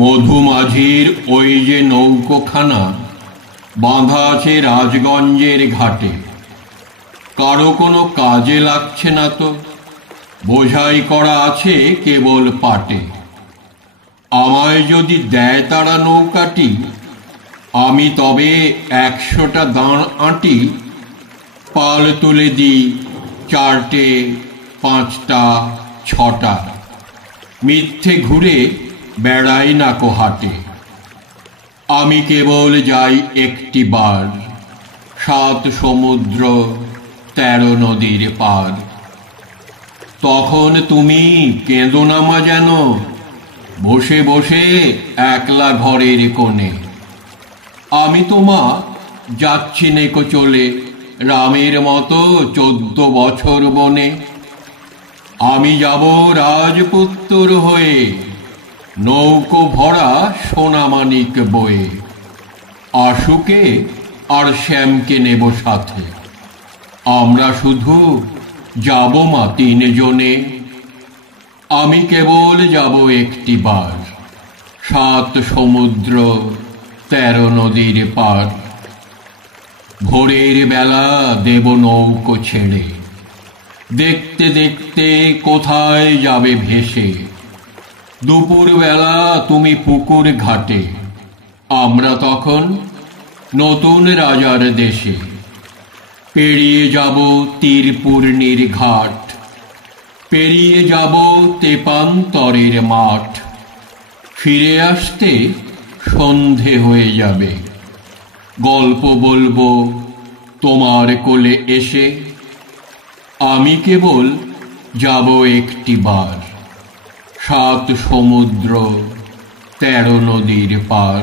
মধুমাঝির ওই যে নৌকোখানা বাঁধা আছে রাজগঞ্জের ঘাটে, কারো কোনো কাজে লাগছে না তো, বোঝাই করা আছে কেবল পাটে। আমায় যদি দেয় তারা নৌকাটি, আমি তবে 100টা দাঁড় আঁটি, পাল তুলে দিই 4টে 5টা 6টা, মিথ্যে ঘুরে বেড়াই না কো হাটে। আমি কেবল যাই একটিবার 7 সমুদ্র 13 নদীর পার। তখন তুমি কেঁদো না মা যেন, বসে বসে একলা ঘরের কোণে। আমি তোমা যাচ্ছি নেকো চলে রামের মতো 14 বছর বনে। আমি যাব রাজপুত্তর হয়ে, নৌকো ভরা সোনামানিক বয়ে। আশুকে আর শ্যামকে নেব সাথে, আমরা শুধু যাব মা 3 জনে। আমি কেবল যাব একটিবার 7 সমুদ্র 13 নদীর পার। ভোরের বেলা দেব নৌকো ছেড়ে, দেখতে দেখতে কোথায় যাবে ভেসে। দুপুর বেলা তুমি পুকুর ঘাটে, আমরা তখন নতুন রাজার দেশে। পেরিয়ে যাব তীরপূর্ণির ঘাট, পেরিয়ে যাব তেপান্তরের মাঠ। ফিরে আসতে সন্ধে হয়ে যাবে, গল্প বলবো তোমার কোলে এসে। আমি কেবল যাব একটিবার 7 সমুদ্র 13 নদীর পার।